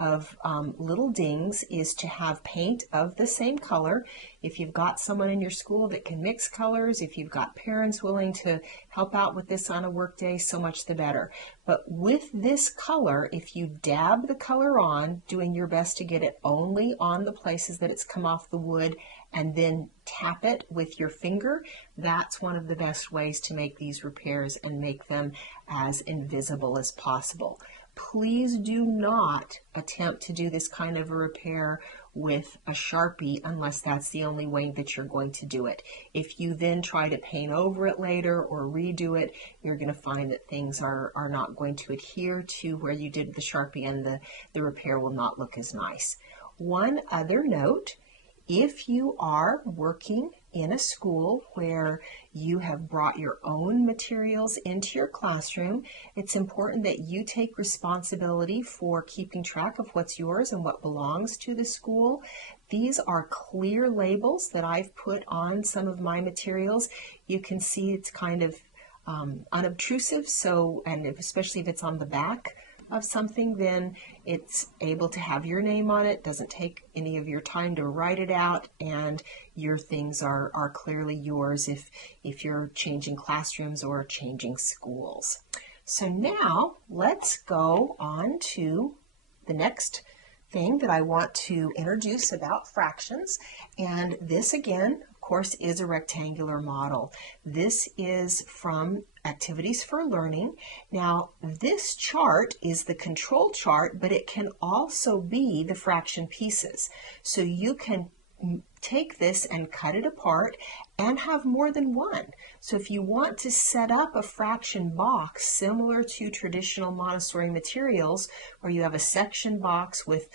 of little dings is to have paint of the same color. If you've got someone in your school that can mix colors, if you've got parents willing to help out with this on a work day, so much the better. But with this color, if you dab the color on, doing your best to get it only on the places that it's come off the wood, and then tap it with your finger, that's one of the best ways to make these repairs and make them as invisible as possible. Please do not attempt to do this kind of a repair with a Sharpie unless that's the only way that you're going to do it. If you then try to paint over it later or redo it, you're going to find that things are not going to adhere to where you did the Sharpie, and the repair will not look as nice. One other note, if you are working in a school where you have brought your own materials into your classroom, it's important that you take responsibility for keeping track of what's yours and what belongs to the school. These are clear labels that I've put on some of my materials. You can see it's kind of unobtrusive, and especially if it's on the back of something, then it's able to have your name on it, doesn't take any of your time to write it out, and your things are clearly yours if you're changing classrooms or changing schools. So now let's go on to the next thing that I want to introduce about fractions, and this again, of course, is a rectangular model. This is from Activities for Learning. Now, this chart is the control chart, but it can also be the fraction pieces. So you can take this and cut it apart and have more than one. So if you want to set up a fraction box similar to traditional Montessori materials, where you have a section box with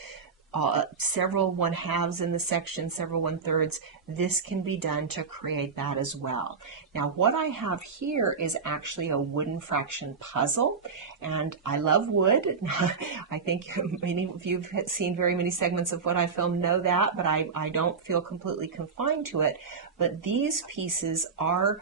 several 1/2 in the section, several 1/3, this can be done to create that as well. Now what I have here is actually a wooden fraction puzzle, and I love wood. I think many of you have seen very many segments of what I film know that, but I don't feel completely confined to it. But these pieces are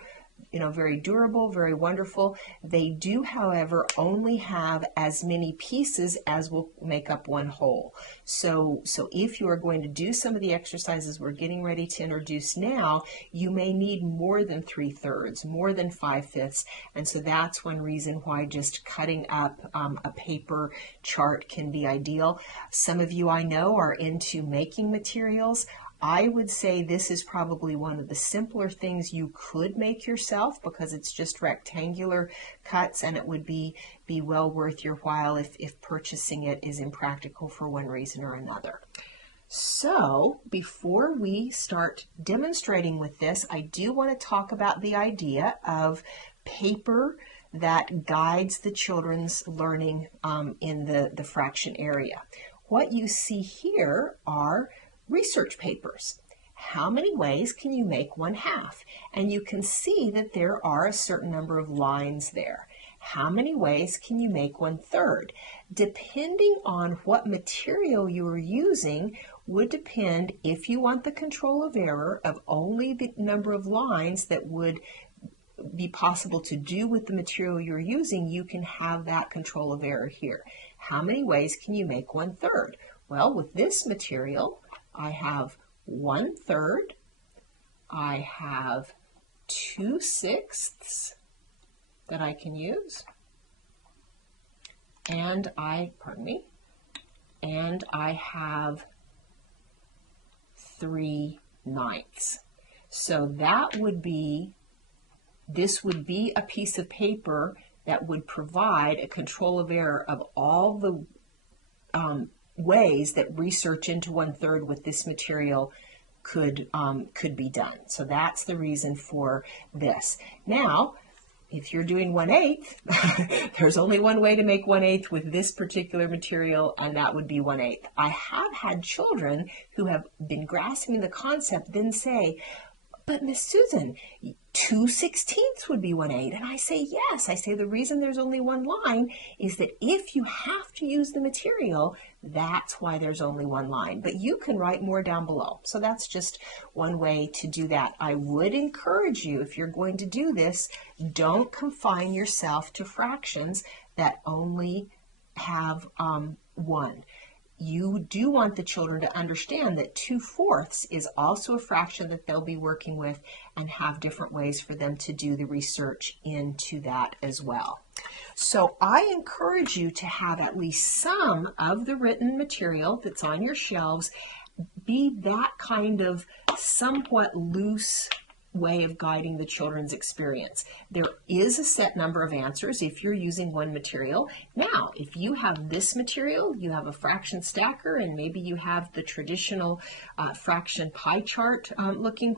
very durable, very wonderful. They do, however, only have as many pieces as will make up one whole. So if you are going to do some of the exercises we're getting ready to introduce now, you may need more than 3/3, more than 5/5, and so that's one reason why just cutting up a paper chart can be ideal. Some of you I know are into making materials. I would say this is probably one of the simpler things you could make yourself, because it's just rectangular cuts, and it would be well worth your while if purchasing it is impractical for one reason or another. So before we start demonstrating with this, I do want to talk about the idea of paper that guides the children's learning in the fraction area. What you see here are research papers. How many ways can you make 1/2? And you can see that there are a certain number of lines there. How many ways can you make 1/3? Depending on what material you are using would depend if you want the control of error of only the number of lines that would be possible to do with the material you're using. You can have that control of error here. How many ways can you make 1/3? Well, with this material, I have 1/3, I have 2/6 that I can use, and I have 3/9. So this would be a piece of paper that would provide a control of error of all the ways that research into 1/3 with this material could be done. So that's the reason for this. Now, if you're doing 1/8, there's only one way to make 1/8 with this particular material, and that would be 1/8. I have had children who have been grasping the concept then say, but Miss Susan, 2/16 would be 1/8. And I say, yes. I say the reason there's only one line is that if you have to use the material, that's why there's only one line. But you can write more down below. So that's just one way to do that. I would encourage you, if you're going to do this, don't confine yourself to fractions that only have one. you do want the children to understand that 2/4 is also a fraction that they'll be working with, and have different ways for them to do the research into that as well. So I encourage you to have at least some of the written material that's on your shelves be that kind of somewhat loose way of guiding the children's experience. There is a set number of answers if you're using one material. Now, if you have this material, you have a fraction stacker, and maybe you have the traditional fraction pie chart looking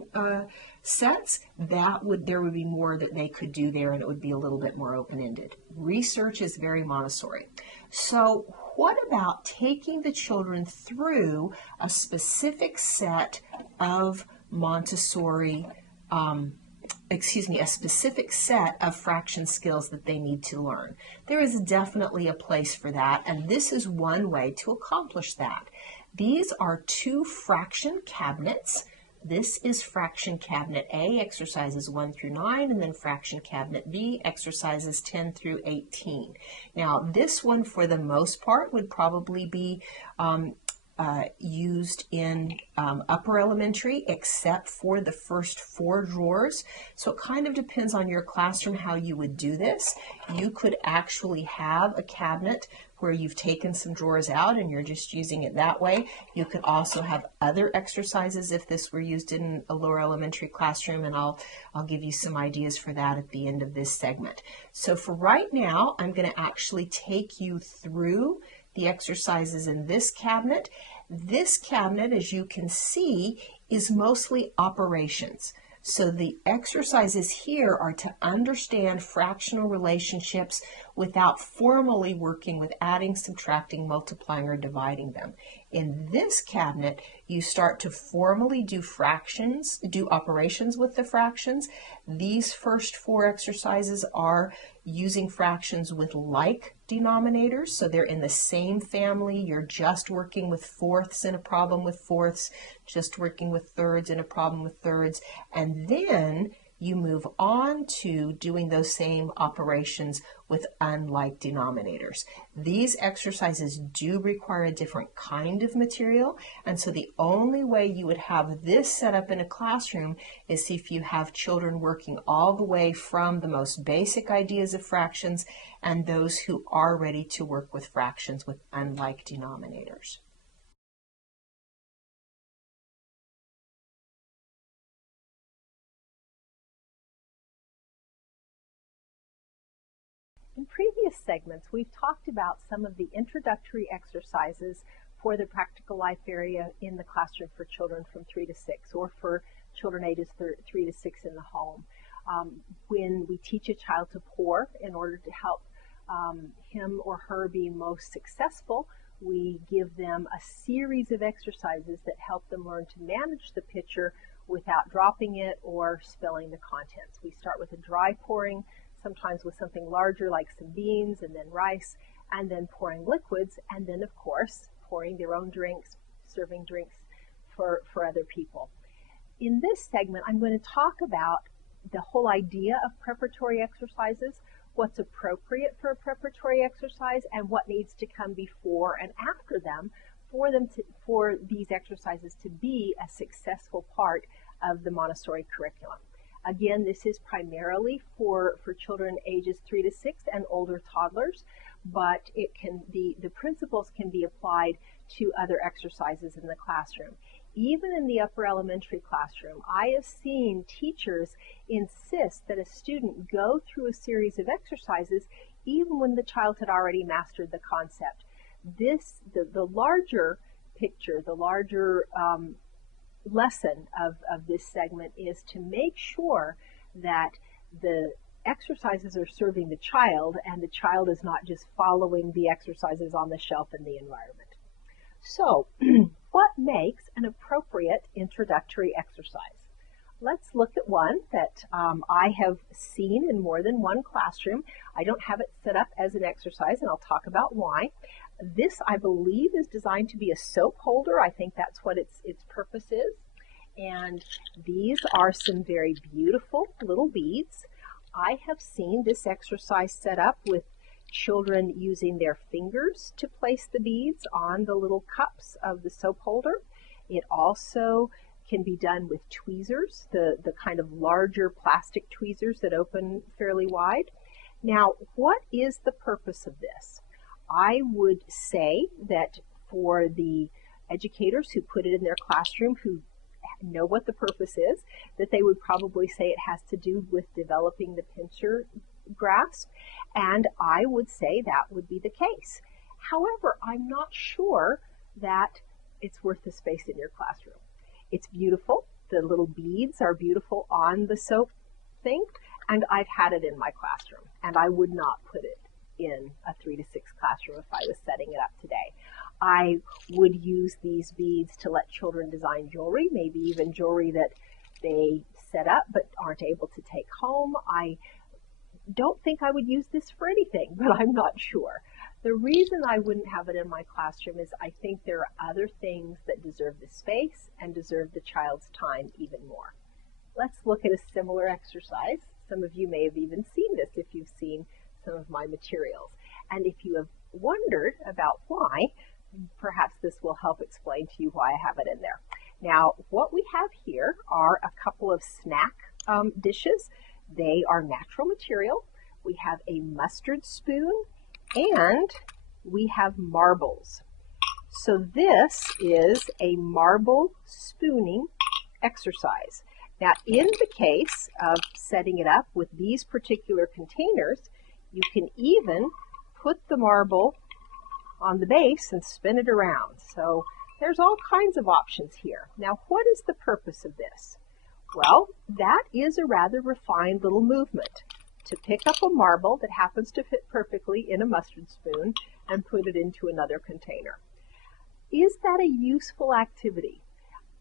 sets, there would be more that they could do there, and it would be a little bit more open-ended. Research is very Montessori. So what about taking the children through a specific set of Montessori a specific set of fraction skills that they need to learn? There is definitely a place for that, and this is one way to accomplish that. These are 2 fraction cabinets. This is fraction cabinet A, exercises 1 through 9, and then fraction cabinet B, exercises 10 through 18. Now, this one, for the most part, would probably be used in upper elementary, except for the first 4 drawers. So it kind of depends on your classroom how you would do this. You could actually have a cabinet where you've taken some drawers out and you're just using it that way. You could also have other exercises if this were used in a lower elementary classroom, and I'll give you some ideas for that at the end of this segment. So for right now, I'm going to actually take you through the exercises in this cabinet. This cabinet, as you can see, is mostly operations. So the exercises here are to understand fractional relationships without formally working with adding, subtracting, multiplying, or dividing them. In this cabinet, you start to formally do fractions, do operations with the fractions. These first 4 exercises are using fractions with like denominators, so they're in the same family. You're just working with fourths in a problem with fourths, just working with thirds in a problem with thirds, and then you move on to doing those same operations with unlike denominators. These exercises do require a different kind of material, and so the only way you would have this set up in a classroom is if you have children working all the way from the most basic ideas of fractions and those who are ready to work with fractions with unlike denominators. In previous segments, we've talked about some of the introductory exercises for the practical life area in the classroom for children from 3 to 6, or for children ages 3 to 6 in the home. When we teach a child to pour in order to help him or her be most successful, we give them a series of exercises that help them learn to manage the pitcher without dropping it or spilling the contents. We start with a dry pouring, sometimes with something larger like some beans and then rice, and then pouring liquids, and then of course pouring their own drinks, serving drinks for other people. In this segment, I'm going to talk about the whole idea of preparatory exercises, what's appropriate for a preparatory exercise, and what needs to come before and after them for these exercises to be a successful part of the Montessori curriculum. Again, this is primarily for children ages 3 to 6 and older toddlers, but the principles can be applied to other exercises in the classroom. Even in the upper elementary classroom, I have seen teachers insist that a student go through a series of exercises even when the child had already mastered the concept. The larger picture, the larger lesson of this segment is to make sure that the exercises are serving the child and the child is not just following the exercises on the shelf in the environment. So, what makes an appropriate introductory exercise? Let's look at one that I have seen in more than one classroom. I don't have it set up as an exercise, and I'll talk about why. This, I believe, is designed to be a soap holder. I think that's what its purpose is. And these are some very beautiful little beads. I have seen this exercise set up with children using their fingers to place the beads on the little cups of the soap holder. It also can be done with tweezers, the kind of larger plastic tweezers that open fairly wide. Now, what is the purpose of this? I would say that for the educators who put it in their classroom, who know what the purpose is, that they would probably say it has to do with developing the pincer grasp, and I would say that would be the case. However, I'm not sure that it's worth the space in your classroom. It's beautiful. The little beads are beautiful on the soap thing, and I've had it in my classroom, and I would not put it in a 3 to 6 classroom if I was setting it up today. I would use these beads to let children design jewelry, maybe even jewelry that they set up but aren't able to take home. I don't think I would use this for anything, but I'm not sure. The reason I wouldn't have it in my classroom is I think there are other things that deserve the space and deserve the child's time even more. Let's look at a similar exercise. Some of you may have even seen this if you've seen some of my materials. And if you have wondered about why, perhaps this will help explain to you why I have it in there. Now, what we have here are a couple of snack dishes. They are natural material. We have a mustard spoon and we have marbles. So this is a marble spooning exercise. Now, in the case of setting it up with these particular containers, you can even put the marble on the base and spin it around. So there's all kinds of options here. Now, what is the purpose of this? Well, that is a rather refined little movement to pick up a marble that happens to fit perfectly in a mustard spoon and put it into another container. Is that a useful activity?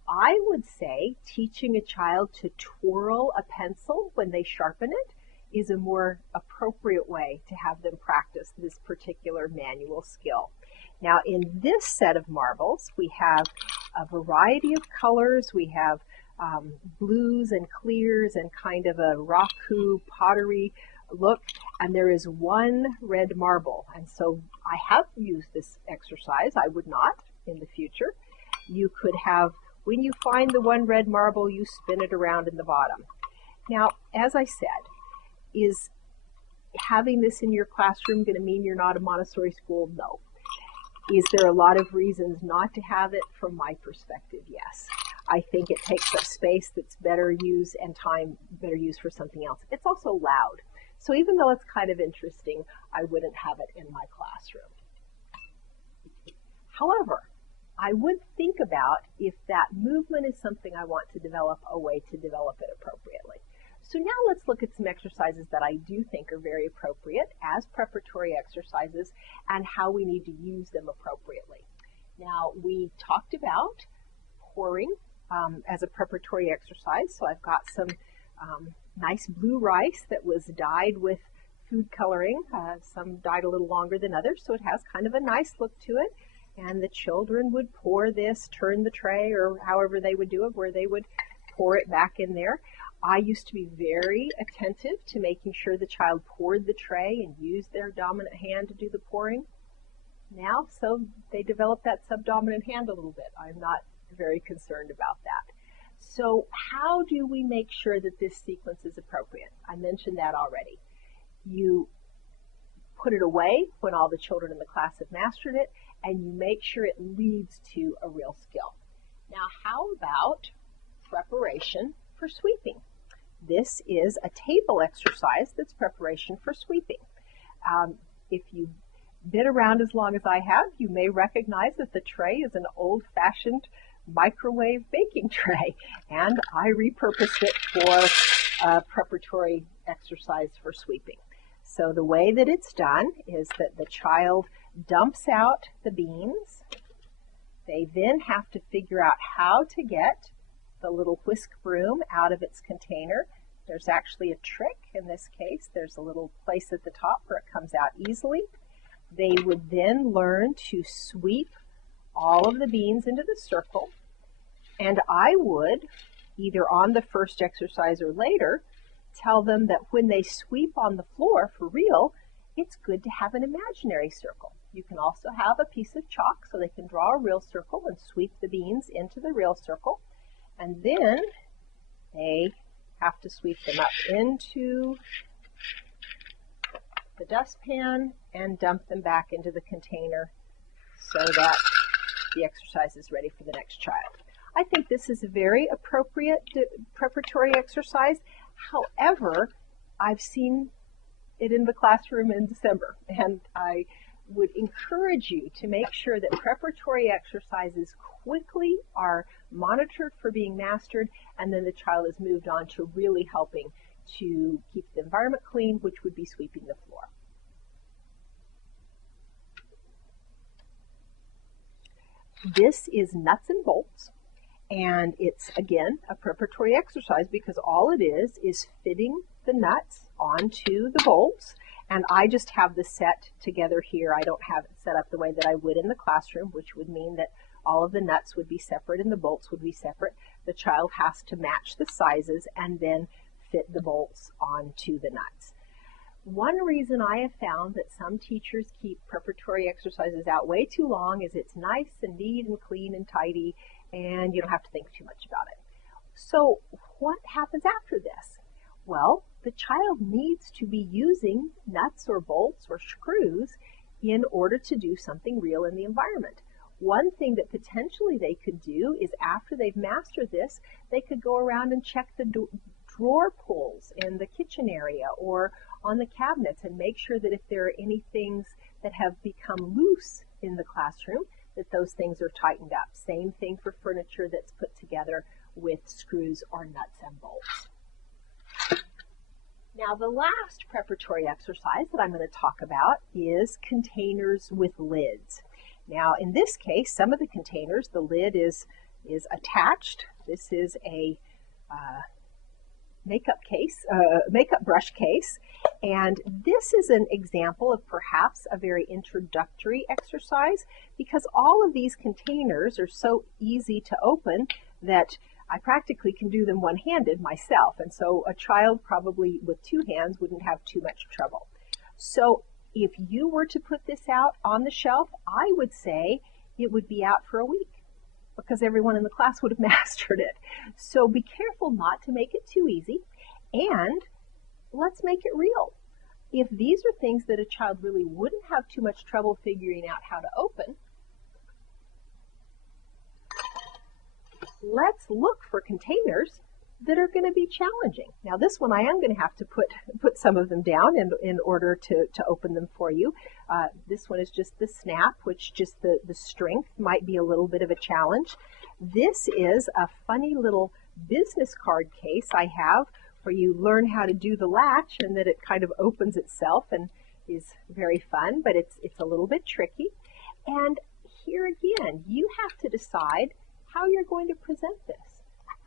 I would say teaching a child to twirl a pencil when they sharpen it is a more appropriate way to have them practice this particular manual skill. Now, in this set of marbles, we have a variety of colors. We have blues and clears and kind of a raku pottery look, and there is one red marble. And so I have used this exercise. I would not in the future. You could have, when you find the one red marble, you spin it around in the bottom. Now, as I said, is having this in your classroom going to mean you're not a Montessori school? No. Is there a lot of reasons not to have it? From my perspective, yes. I think it takes up space that's better used and time better used for something else. It's also loud. So even though it's kind of interesting, I wouldn't have it in my classroom. However, I would think about if that movement is something I want to develop, a way to develop it appropriately. So now let's look at some exercises that I do think are very appropriate as preparatory exercises and how we need to use them appropriately. Now, we talked about pouring as a preparatory exercise. So I've got some nice blue rice that was dyed with food coloring. Some dyed a little longer than others, so it has kind of a nice look to it. And the children would pour this, turn the tray, or however they would do it, where they would pour it back in there. I used to be very attentive to making sure the child poured the tray and used their dominant hand to do the pouring. Now, so they developed that subdominant hand a little bit. I'm not very concerned about that. So how do we make sure that this sequence is appropriate? I mentioned that already. You put it away when all the children in the class have mastered it, and you make sure it leads to a real skill. Now, how about preparation for sweeping? This is a table exercise that's preparation for sweeping. If you've been around as long as I have, you may recognize that the tray is an old-fashioned microwave baking tray, and I repurposed it for a preparatory exercise for sweeping. So the way that it's done is that the child dumps out the beans. They then have to figure out how to get the little whisk broom out of its container. There's actually a trick in this case. There's a little place at the top where it comes out easily. They would then learn to sweep all of the beans into the circle. And I would, either on the first exercise or later, tell them that when they sweep on the floor for real, it's good to have an imaginary circle. You can also have a piece of chalk so they can draw a real circle and sweep the beans into the real circle. And then they have to sweep them up into the dustpan and dump them back into the container so that the exercise is ready for the next child. I think this is a very appropriate preparatory exercise. However, I've seen it in the classroom in December, and I would encourage you to make sure that preparatory exercises quickly are monitored for being mastered, and then the child is moved on to really helping to keep the environment clean, which would be sweeping the floor. This is nuts and bolts, and it's, again, a preparatory exercise because all it is fitting the nuts onto the bolts. And I just have the set together here. I don't have it set up the way that I would in the classroom, which would mean that all of the nuts would be separate and the bolts would be separate. The child has to match the sizes and then fit the bolts onto the nuts. One reason I have found that some teachers keep preparatory exercises out way too long is it's nice and neat and clean and tidy, and you don't have to think too much about it. So what happens after this? Well, the child needs to be using nuts or bolts or screws in order to do something real in the environment. One thing that potentially they could do is after they've mastered this, they could go around and check the drawer pulls in the kitchen area or on the cabinets and make sure that if there are any things that have become loose in the classroom, that those things are tightened up. Same thing for furniture that's put together with screws or nuts and bolts. Now, the last preparatory exercise that I'm going to talk about is containers with lids. Now, in this case, some of the containers, the lid is attached. This is a makeup brush case, and this is an example of perhaps a very introductory exercise because all of these containers are so easy to open that I practically can do them one-handed myself, and so a child probably with two hands wouldn't have too much trouble. So if you were to put this out on the shelf, I would say it would be out for a week because everyone in the class would have mastered it. So be careful not to make it too easy, and let's make it real. If these are things that a child really wouldn't have too much trouble figuring out how to open, let's look for containers that are going to be challenging. Now this one I am going to have to put some of them down in order to open them for you. This one is just the snap, which just the strength might be a little bit of a challenge. This is a funny little business card case I have where you learn how to do the latch and that it kind of opens itself and is very fun, but it's a little bit tricky. And here again, you have to decide how you're going to present this.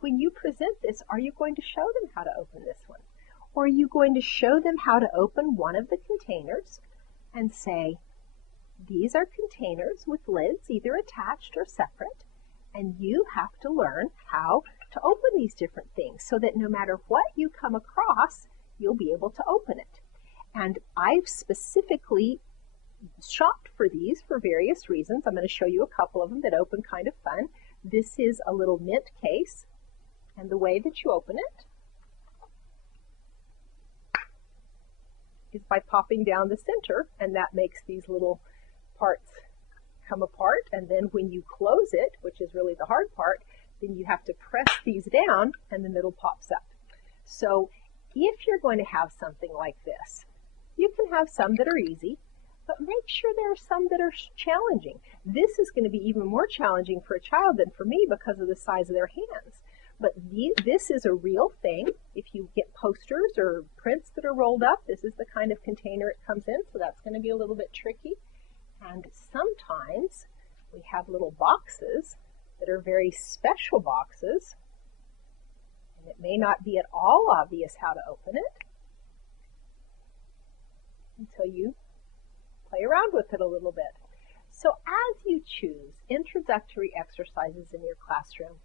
When you present this, are you going to show them how to open this one? Or are you going to show them how to open one of the containers and say, these are containers with lids, either attached or separate, and you have to learn how to open these different things so that no matter what you come across, you'll be able to open it. And I've specifically shopped for these for various reasons. I'm going to show you a couple of them that open kind of fun. This is a little mint case, and the way that you open it is by popping down the center, and that makes these little parts come apart, and then when you close it, which is really the hard part, then you have to press these down and the middle pops up. So if you're going to have something like this, you can have some that are easy, but make sure there are some that are challenging. This is going to be even more challenging for a child than for me because of the size of their hands. But this is a real thing. If you get posters or prints that are rolled up, this is the kind of container it comes in, so that's going to be a little bit tricky. And sometimes we have little boxes that are very special boxes, and it may not be at all obvious how to open it until you play around with it a little bit. So as you choose introductory exercises in your classroom,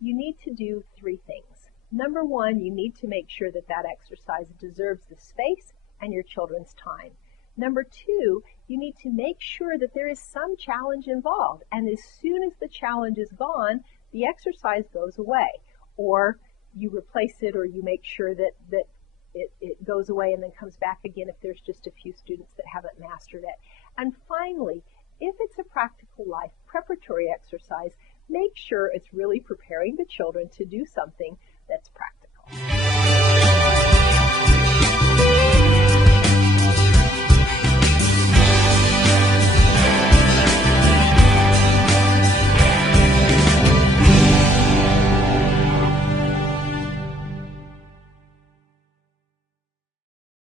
you need to do three things. Number one, you need to make sure that that exercise deserves the space and your children's time. Number two, you need to make sure that there is some challenge involved. And as soon as the challenge is gone, the exercise goes away. Or you replace it, or you make sure that it goes away and then comes back again if there's just a few students that haven't mastered it. And finally, if it's a practical life preparatory exercise, make sure it's really preparing the children to do something that's practical.